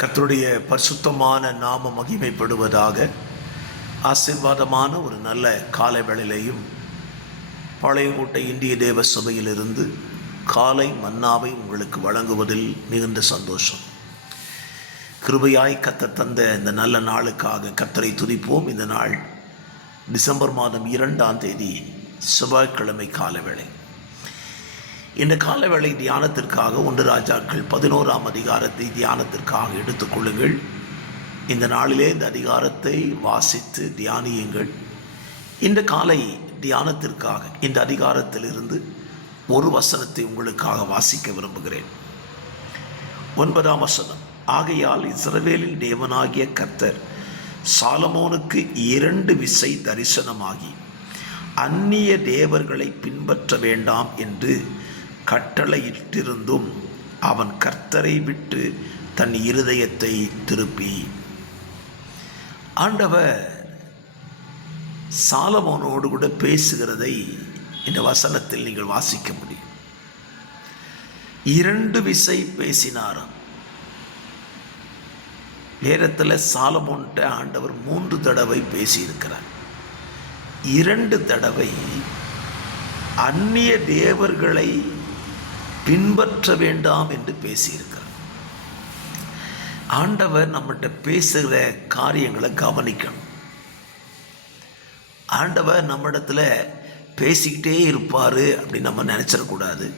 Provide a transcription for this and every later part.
கர்த்தருடைய பரிசுத்தமான நாம மகிமைப்படுவதாக. ஆசீர்வாதமான ஒரு நல்ல காலை வேளையிலையும் பாளையங்கோட்டை இந்திய தேவ சபையிலிருந்து காலை மன்னாவை உங்களுக்கு வழங்குவதில் மிகுந்த சந்தோஷம். கிருபையாய் கர்த்தர் தந்த இந்த நல்ல நாளுக்காக கர்த்தரை துதிப்போம். இந்த நாள் டிசம்பர் மாதம் 2ஆம் தேதி செவ்வாய்க்கிழமை காலவேளை. இந்த காலவேளை தியானத்திற்காக 1 ராஜாக்கள் 11ஆம் அதிகாரத்தை தியானத்திற்காக எடுத்துக்கொள்ளுங்கள். இந்த நாளிலே இந்த அதிகாரத்தை வாசித்து தியானியுங்கள். இந்த காலை தியானத்திற்காக இந்த அதிகாரத்திலிருந்து ஒரு வசனத்தை உங்களுக்காக வாசிக்க விரும்புகிறேன். 9ஆம் வசனம். ஆகையால் இஸ்ரவேலின் தேவனாகிய கர்த்தர் சாலமோனுக்கு 2 விசை தரிசனமாகி அந்நிய தேவர்களை பின்பற்ற வேண்டாம் என்று கட்டளையிட்டிருந்தும் அவன் கர்த்தரை விட்டு தன் இருதயத்தை திருப்பி. ஆண்டவர் சாலமோனோடு கூட பேசுகிறதை இந்த வசனத்தில் நீங்கள் வாசிக்க முடியும். 2 விசை பேசினாராம். நேரத்தில் சாலமோன்கிட்ட ஆண்டவர் 3 தடவை பேசியிருக்கிறார். 2 தடவை அந்நிய தேவர்களை பின்பற்ற வேண்டாம் என்று பேசியிருக்கிறார். ஆண்டவர் நம்மகிட்ட பேசுகிற காரியங்களை கவனிக்கணும். ஆண்டவர் நம்மிடத்துல பேசிக்கிட்டே இருப்பார் அப்படின்னு நம்ம நினச்சிடக்கூடாது.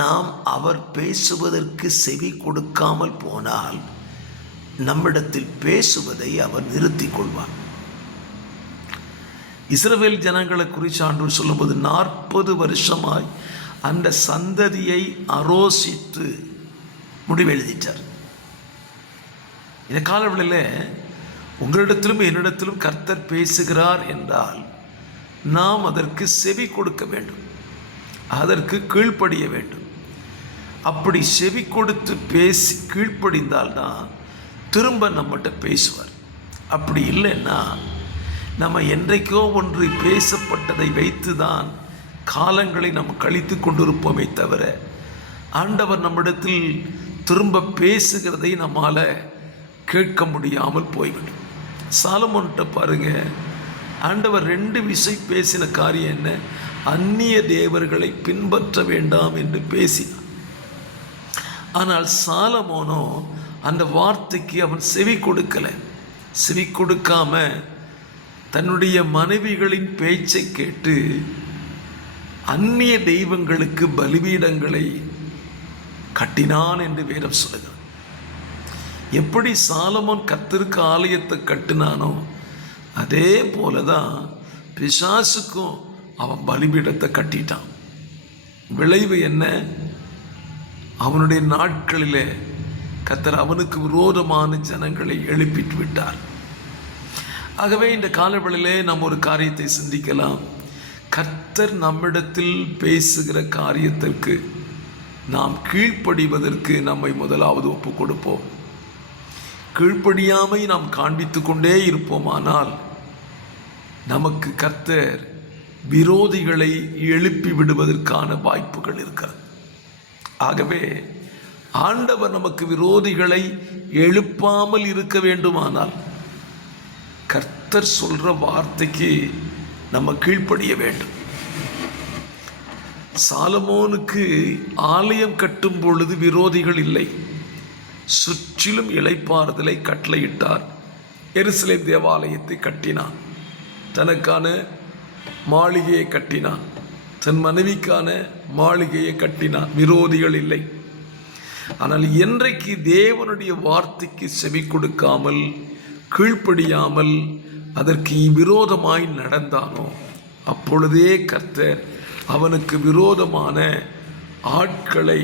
நாம் அவர் பேசுவதற்கு செவி கொடுக்காமல் போனால் நம்மிடத்தில் பேசுவதை அவர் நிறுத்தி கொள்வார். இஸ்ரவேல் ஜனங்களை குறித்து ஆண்டவர் சொல்லும்போது 40 வருஷமாய் அந்த சந்ததியை ஆரோசித்து முடிவெழுதிட்டார். இந்த காலவெளியில் உங்களிடத்திலும் என்னிடத்திலும் கர்த்தர் பேசுகிறார் என்றால் நாம் அதற்கு செவி கொடுக்க வேண்டும், அதற்கு கீழ்ப்படிய வேண்டும். அப்படி செவி கொடுத்து பேசி கீழ்ப்படிந்தால்தான் திரும்ப நம்மகிட்ட பேசுவார். அப்படி இல்லைன்னா நம்ம என்றைக்கோ ஒன்று பேசப்பட்டதை வைத்து தான் காலங்களை நம்ம கழித்து கொண்டிருப்போமே தவிர ஆண்டவர் நம்மிடத்தில் திரும்ப பேசுகிறதை நம்மால் கேட்க முடியாமல் போய்விடும். சாலமோன்கிட்ட பாருங்க, ஆண்டவர் 2 விசை பேசின காரியம் என்ன? அந்நிய தேவர்களை பின்பற்ற வேண்டாம் என்று பேசினார். ஆனால் சாலமோனோ அந்த வார்த்தைக்கு அவன் செவி கொடுக்கலை. செவி கொடுக்காம தன்னுடைய மனைவிகளின் பேச்சை கேட்டு அந்நிய தெய்வங்களுக்கு பலிபீடங்களை கட்டினான் என்று வேதம் சொல்லுகிறது. எப்படி சாலமோன் கர்த்தருக்கு ஆலயத்தை கட்டினானோ அதே போலதான் பிசாசுக்கும் அவன் பலிபீடத்தை கட்டிட்டான். விளைவு என்ன? அவனுடைய நாட்களிலே கர்த்தர் அவனுக்கு விரோதமான ஜனங்களை எழுப்பிட்டு விட்டார். ஆகவே இந்த காலவெளியிலே நாம் ஒரு காரியத்தை சிந்திக்கலாம். கர்த்தர் நம்மிடத்தில் பேசுகிற காரியத்திற்கு நாம் கீழ்ப்படிவதற்கு நம்மை முதலாவது ஒப்பு கொடுப்போம். கீழ்ப்படியாமை நாம் காண்பித்து கொண்டே இருப்போமானால் நமக்கு கர்த்தர் விரோதிகளை எழுப்பி விடுவதற்கான வாய்ப்புகள் இருக்கிறது. ஆகவே ஆண்டவர் நமக்கு விரோதிகளை எழுப்பாமல் இருக்க வேண்டுமானால் கர்த்தர் சொல்ற வார்த்தைக்கு நம்ம கீழ்ப்படிய வேண்டும். சாலமோனுக்கு ஆலயம் கட்டும் பொழுது விரோதிகள் இல்லை. சுற்றிலும் இளைப்பாறுதலை கட்டளையிட்டார். எருசலேம் தேவாலயத்தை கட்டினான், தனக்கான மாளிகையை கட்டினான், தன் மனைவிக்கான மாளிகையை கட்டினான். விரோதிகள் இல்லை. ஆனால் என்றைக்கு தேவனுடைய வார்த்தைக்கு செவி கொடுக்காமல் கீழ்ப்படியாமல் அதற்கு விரோதமாய் நடந்தானோ அப்பொழுதே கர்த்தர் அவனுக்கு விரோதமான ஆட்களை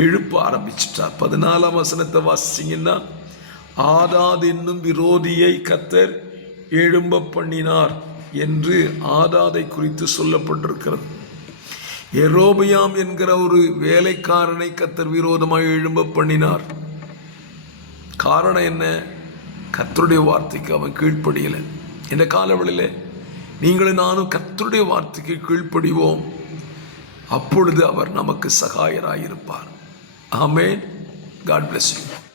எழுப்ப ஆரம்பிச்சிட்டார். 14ஆம் வசனத்தை வாசிங்கன்னா, ஆதாத் என்னும் விரோதியை கர்த்தர் எழும்ப பண்ணினார் என்று ஆதாதை குறித்து சொல்லப்பட்டிருக்கிறது. எரோபியாம் என்கிற ஒரு வேலைக்காரனை கர்த்தர் விரோதமாய் எழும்ப பண்ணினார். காரணம் என்ன? கர்த்தருடைய வார்த்தைக்கு அவன் கீழ்ப்படியலை. இந்த காலவெளியில் நீங்களும் நானும் கர்த்தருடைய வார்த்தைக்கு கீழ்ப்படிவோம். அப்பொழுது அவர் நமக்கு சகாயராயிருப்பார். ஆமென். God bless you.